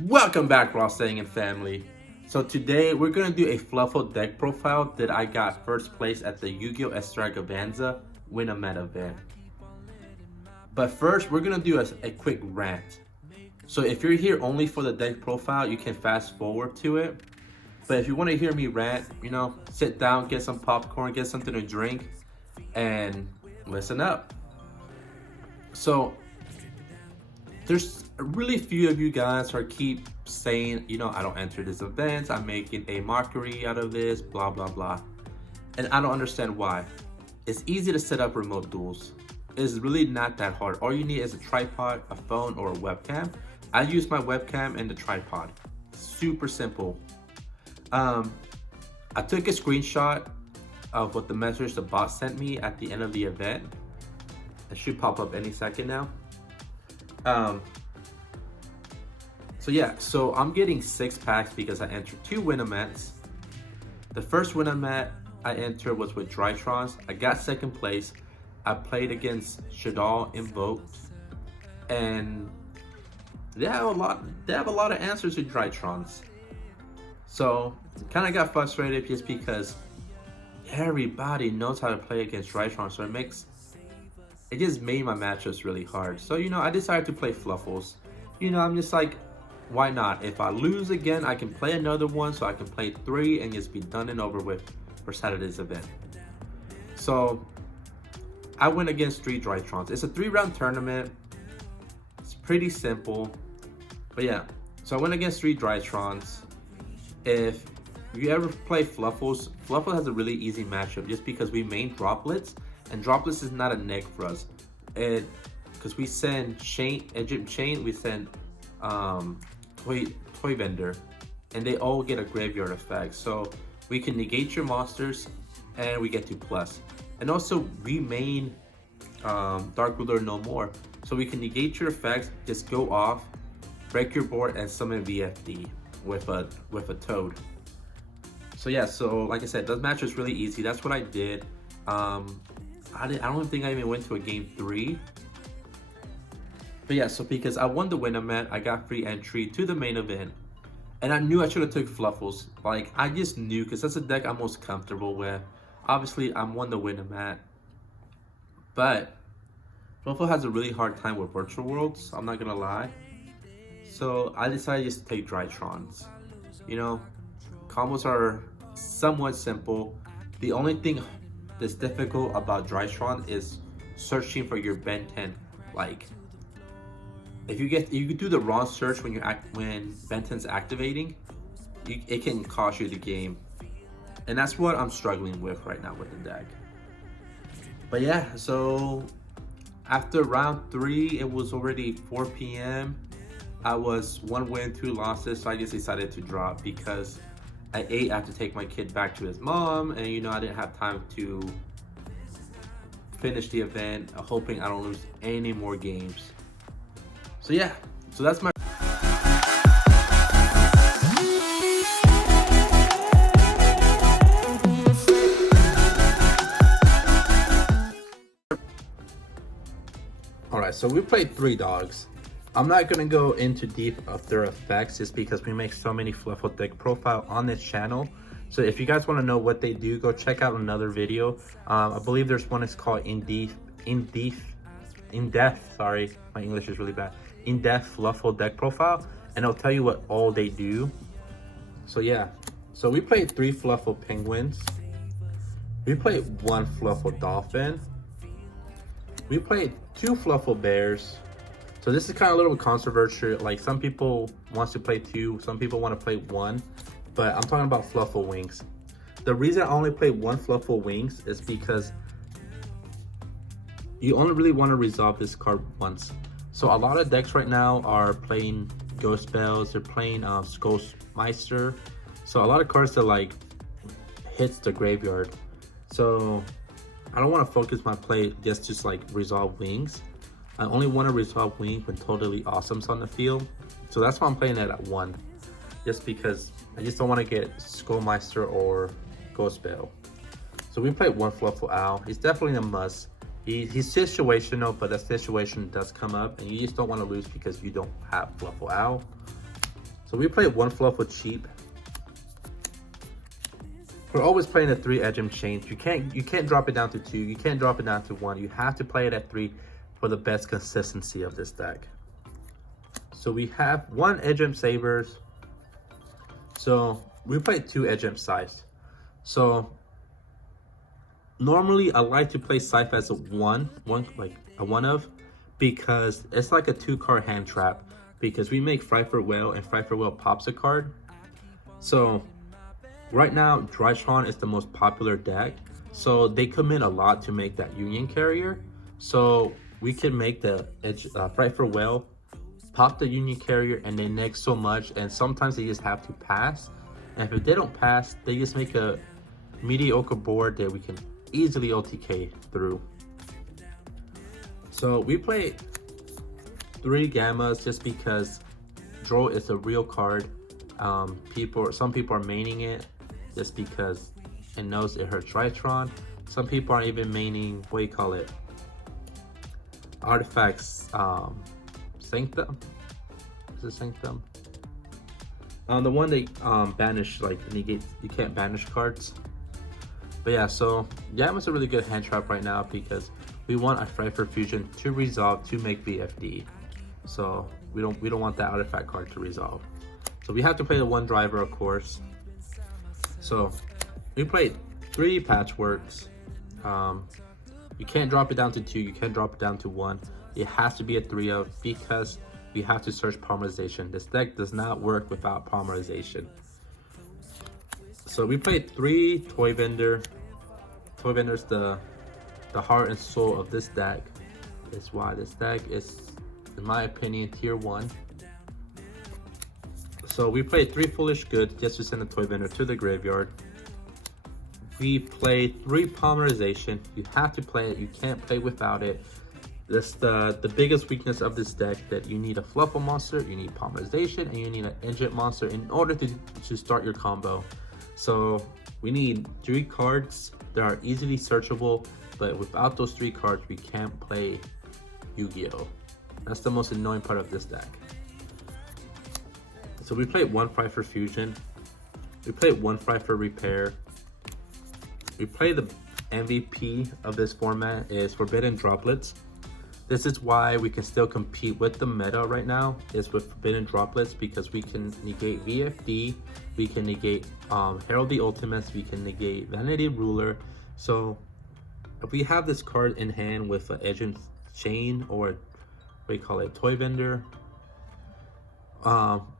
Welcome back, RawSangan family. So today we're gonna do a Fluffal deck profile that I got first place at the Yugioh Extravaganza Win-A-Met event. But first, we're gonna do a quick rant. So if you're here only for the deck profile, you can fast forward to it. But if you want to hear me rant, sit down, get some popcorn, get something to drink, and listen up. So there's really few of you guys who keep saying, I don't enter this event, I'm making a mockery out of this, blah, blah, blah. And I don't understand why. It's easy to set up remote duels. It's really not that hard. All you need is a tripod, a phone, or a webcam. I use my webcam and the tripod. Super simple. I took a screenshot of what the message the bot sent me at the end of the event. It should pop up any second now. So I'm getting 6 packs because I entered 2 Win-A-Mets. The first Win-A-Met I entered was with Drytrons. I got 2nd place. I played against Shadal Invoked, and they have a lot of answers to Drytrons. So kind of got frustrated just because everybody knows how to play against Drytrons, so it just made my matchups really hard. So I decided to play Fluffals. I'm just like, why not? If I lose again, I can play another one, so I can play 3 and just be done and over with for Saturday's event. So I went against 3 Drytrons. It's a 3-round tournament. It's pretty simple. But yeah, so I went against 3 Drytrons. If you ever play Fluffals, Fluffal has a really easy matchup just because we main Droplets, and Droplets is not a neg for us. Because we send Egypt Chain, we send Toy Vendor, and they all get a graveyard effect. So we can negate your monsters, and we get to plus. And also we main Dark Ruler No More, so we can negate your effects, just go off, break your board, and summon VFD with a Toad. So yeah, so like I said, this match was really easy. That's what I did. I don't think I even went to a game 3. But yeah, so because I won the Win-A-Met, I got free entry to the main event. And I knew I should have took Fluffals. Like, I just knew, because that's the deck I'm most comfortable with. Obviously, I won the Win-A-Met. But Fluffal has a really hard time with Virtual Worlds, I'm not gonna lie. So I decided just to take Drytrons. Combos are somewhat simple. The only thing that's difficult about Drytron is searching for your Ben 10. Like, if you do the wrong search when Ben 10's activating, it can cost you the game. And that's what I'm struggling with right now with the deck. But yeah, so after round 3, it was already 4 p.m. I was 1 win, 2 losses, so I just decided to drop because at 8 I have to take my kid back to his mom, and I didn't have time to finish the event, hoping I don't lose any more games. So yeah, so that's my Alright, so we played 3 dogs. I'm not going to go into deep of their effects just because we make so many Fluffal deck profile on this channel. So if you guys want to know what they do, go check out another video. I believe there's one that's called In-Depth, sorry, my English is really bad. In-Depth Fluffal deck profile, and it'll tell you what all they do. So yeah, so we played 3 Fluffal penguins. We played 1 Fluffal dolphin. We played 2 Fluffal bears. So this is kind of a little controversial. Like, some people want to play 2, some people want to play 1, but I'm talking about Fluffal wings. The reason I only play 1 Fluffal wings is because you only really want to resolve this card once. So a lot of decks right now are playing Ghost Bells, they're playing Skullmeister. So a lot of cards that like hits the graveyard. So I don't want to focus my play just to like resolve wings. I only want to resolve wings when Totally Awesome's on the field. So that's why I'm playing it at 1. Just because I just don't want to get Skullmeister or Ghost Bell. So we played 1 Fluffal Owl. He's definitely a must. He's situational, but that situation does come up, and you just don't want to lose because you don't have Fluffal Owl. So we play one Fluffal cheap. We're always playing a 3 Edgem chain. You can't drop it down to 2. You can't drop it down to 1. You have to play it at 3 for the best consistency of this deck. So we have 1 Edgem Sabers. So we play 2 Edgem Scythes. So normally I like to play Scythe as a one of, because it's like a 2-card hand trap, because we make Fluffal Whale and Fluffal Whale pops a card. So right now, Drytron is the most popular deck, so they commit a lot to make that Union Carrier. So we can make the Fluffal Whale, pop the Union Carrier, and they neg so much, and sometimes they just have to pass. And if they don't pass, they just make a mediocre board that we can easily OTK through. So we play 3 Gammas just because Draw is a real card. Some people are maining it just because it knows it hurts Drytron. Some people aren't even maining, what do you call it, artifacts, Sanctum? Is it Sanctum? The one they banish, like negate, you can't banish cards. But yeah, so Gamma's a really good hand trap right now because we want a Fluffal Fusion to resolve to make VFD. So we don't want that artifact card to resolve. So we have to play the 1 driver, of course. So we played 3 Patchworks. You can't drop it down to 2. You can't drop it down to 1. It has to be a 3 of, because we have to search polymerization. This deck does not work without polymerization. So we played 3 Toy Vendor. Toy Vendor's the heart and soul of this deck. That's why this deck is, in my opinion, tier 1. So we played 3 Foolish Good just to send a Toy Vendor to the graveyard. We played 3 Polymerization. You have to play it. You can't play without it. That's the biggest weakness of this deck, that you need a Fluffal monster, you need Polymerization, and you need an Engine monster in order to start your combo. So we need 3 cards that are easily searchable, but without those 3 cards, we can't play Yu-Gi-Oh! That's the most annoying part of this deck. So we played 1 Fluffal Fusion. We played 1 Fluffal Repair. We play the MVP of this format is Forbidden Droplets. This is why we can still compete with the meta right now, is with Forbidden Droplets, because we can negate VFD, we can negate Herald the Ultimates, we can negate Vanity Ruler. So if we have this card in hand with an Edgem Chain, or what do you call it, Toy Vendor,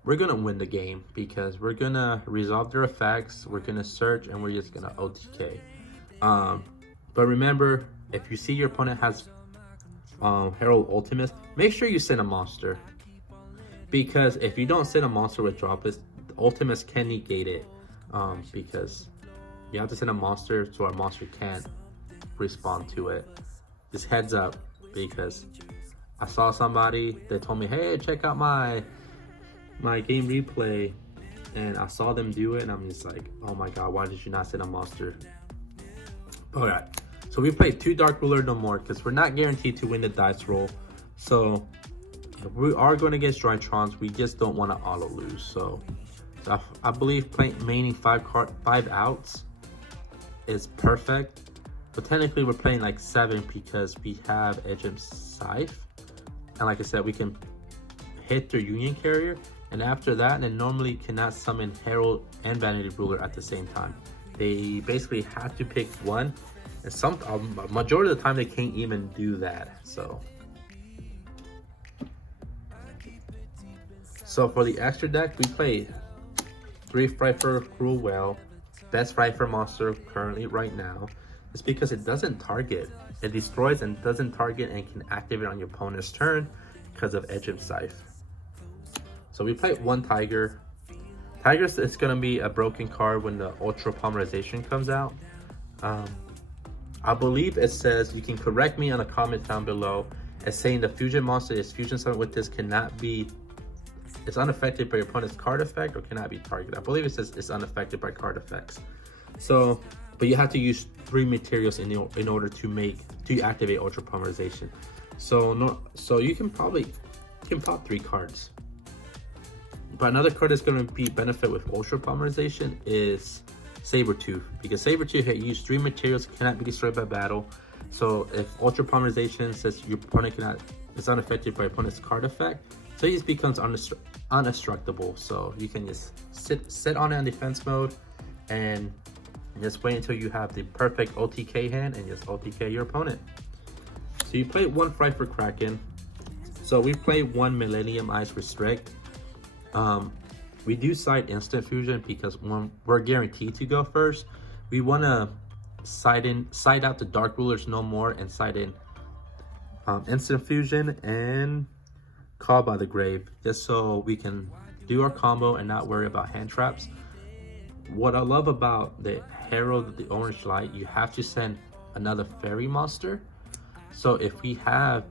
we're gonna win the game, because we're gonna resolve their effects, we're gonna search, and we're just gonna OTK. But remember, if you see your opponent has Herald Ultimates, make sure you send a monster, because if you don't send a monster with Droplets, the Ultimates can negate it, because you have to send a monster so our monster can't respond to it. Just heads up, because I saw somebody that told me, hey, check out my game replay, and I saw them do it, and I'm just like, oh my god, why did you not send a monster? Alright, so we played 2 Dark Ruler no more, because we're not guaranteed to win the dice roll. So if we are going against Drytrons, we just don't want to auto lose. So I believe maining 5 outs is perfect, but technically we're playing like 7 because we have Edgem Scythe, and like I said, we can hit their Union Carrier, and after that, they normally cannot summon Herald and Vanity Ruler at the same time. They basically have to pick one, and a majority of the time they can't even do that. So for the extra deck, we play 3 Fluffal Cruel Whale, best Fluffal monster currently right now. It's because it doesn't target. It destroys and doesn't target, and can activate on your opponent's turn because of Edgem Scythe. So we play 1 Tiger. Tiger is going to be a broken card when the Ultra Polymerization comes out. I believe it says, you can correct me on a comment down below, as saying the fusion monster is fusion summon with this cannot be, it's unaffected by your opponent's card effect, or cannot be targeted. I believe it says it's unaffected by card effects. So, but you have to use 3 materials in order to activate Ultra Polymerization. So you can pop 3 cards. But another card that's going to be benefit with Ultra Polymerization is Sabertooth, because Sabertooth use 3 materials, cannot be destroyed by battle. So if Ultra Polymerization says your opponent is unaffected by opponent's card effect, so he just becomes undestructible. So you can just sit on it in defense mode and just wait until you have the perfect OTK hand and just OTK your opponent. So you play 1 Fright for Kraken. So we play 1 Millennium Ice Restrict. We do side Instant Fusion because when we're guaranteed to go first, we want to side out the Dark Rulers no more and side in Instant Fusion and Call by the Grave, just so we can do our combo and not worry about hand traps. What I love about the Herald of the Orange Light, you have to send another fairy monster. So if we have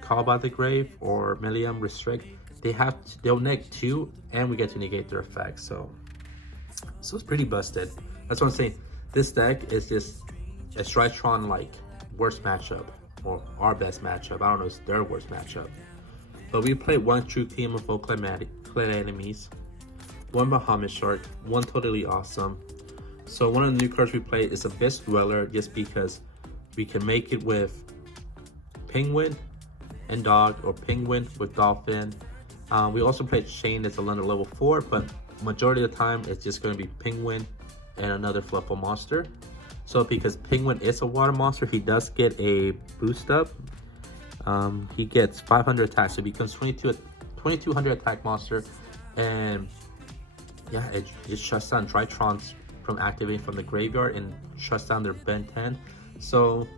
Call by the Grave or Millennium Restrict, they'll neg 2 and we get to negate their effects. So it's pretty busted. That's what I'm saying. This deck is just a Strytron like worst matchup, or our best matchup. I don't know, it's their worst matchup. But we play 1 True Team of Vocal Clay enemies, 1 Bahamut Shark, 1 Totally Awesome. So one of the new cards we play is Abyss Dweller, just because we can make it with Penguin and Dog, or Penguin with Dolphin. We also played Shane as a London level 4, but majority of the time it's just going to be Penguin and another Fluffal monster. So because Penguin is a water monster, he does get a boost up. He gets 500 attacks, so he becomes 2200 attack monster, and yeah, it just shuts down Drytrons from activating from the graveyard and shuts down their Ben 10. So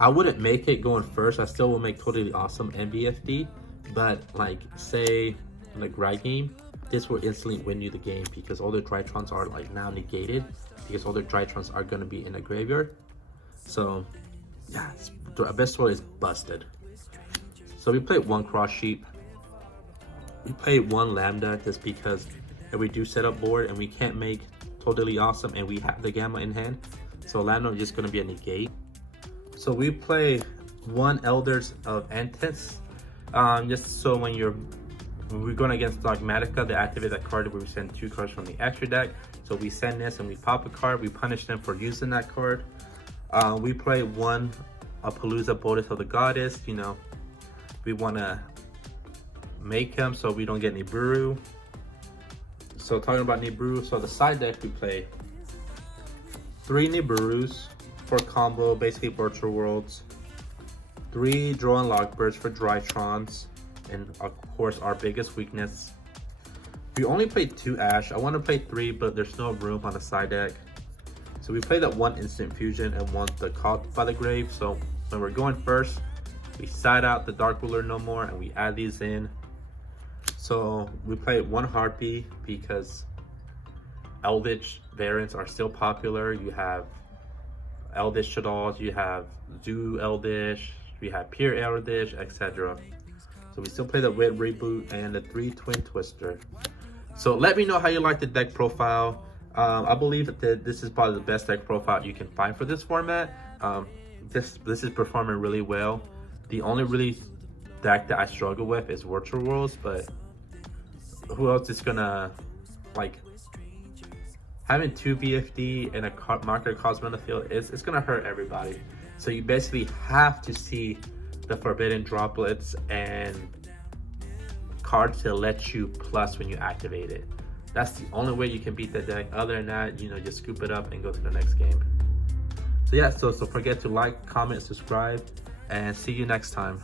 I wouldn't make it going first. I still will make Totally Awesome and BFD, but like say in the Grey game, this will instantly win you the game because all the Drytrons are like now negated because all the Drytrons are going to be in the graveyard. So yeah, the Abyss Dweller is busted. So we played 1 Cross Sheep. We played 1 Lambda just because if we do set up board and we can't make Totally Awesome and we have the Gamma in hand, so Lambda is just going to be a negate. So we play 1 Elders of Antis, just so when we're going against Dogmatica, they activate that card where we send 2 cards from the extra deck. So we send this and we pop a card, we punish them for using that card. We play 1 Palooza Bolus of the Goddess. You know, we want to make him so we don't get Nibiru. So talking about Nibiru, so the side deck we play 3 Nibiru's for combo, basically Virtual Worlds, 3 Draw and Lockbirds for Drytrons, and of course our biggest weakness. We only played 2 Ash. I want to play 3, but there's no room on the side deck. So we play that 1 Instant Fusion and 1 the Call by the Grave. So when we're going first, we side out the Dark Ruler no more and we add these in. So we play 1 Harpy because Eldritch variants are still popular. You have Eldritch Shaddolls, you have Zoo Eldritch, we have Pure Eldritch, etc. So we still play the Red Reboot and the 3 Twin Twister. So let me know how you like the deck profile. I believe that this is probably the best deck profile you can find for this format. This is performing really well. The only really deck that I struggle with is Virtual Worlds, but who else is gonna, like, having 2 BFD and a marker Cosmona field it's gonna hurt everybody. So you basically have to see the Forbidden Droplets and cards to let you plus when you activate it. That's the only way you can beat the deck. Other than that, you know, just scoop it up and go to the next game. So yeah, so forget to like, comment, subscribe, and see you next time.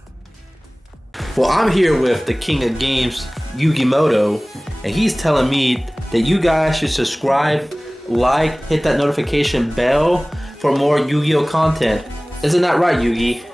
Well, I'm here with the king of games, Yugimoto, and he's telling me that you guys should subscribe, like, hit that notification bell for more Yu-Gi-Oh content. Isn't that right, Yugi?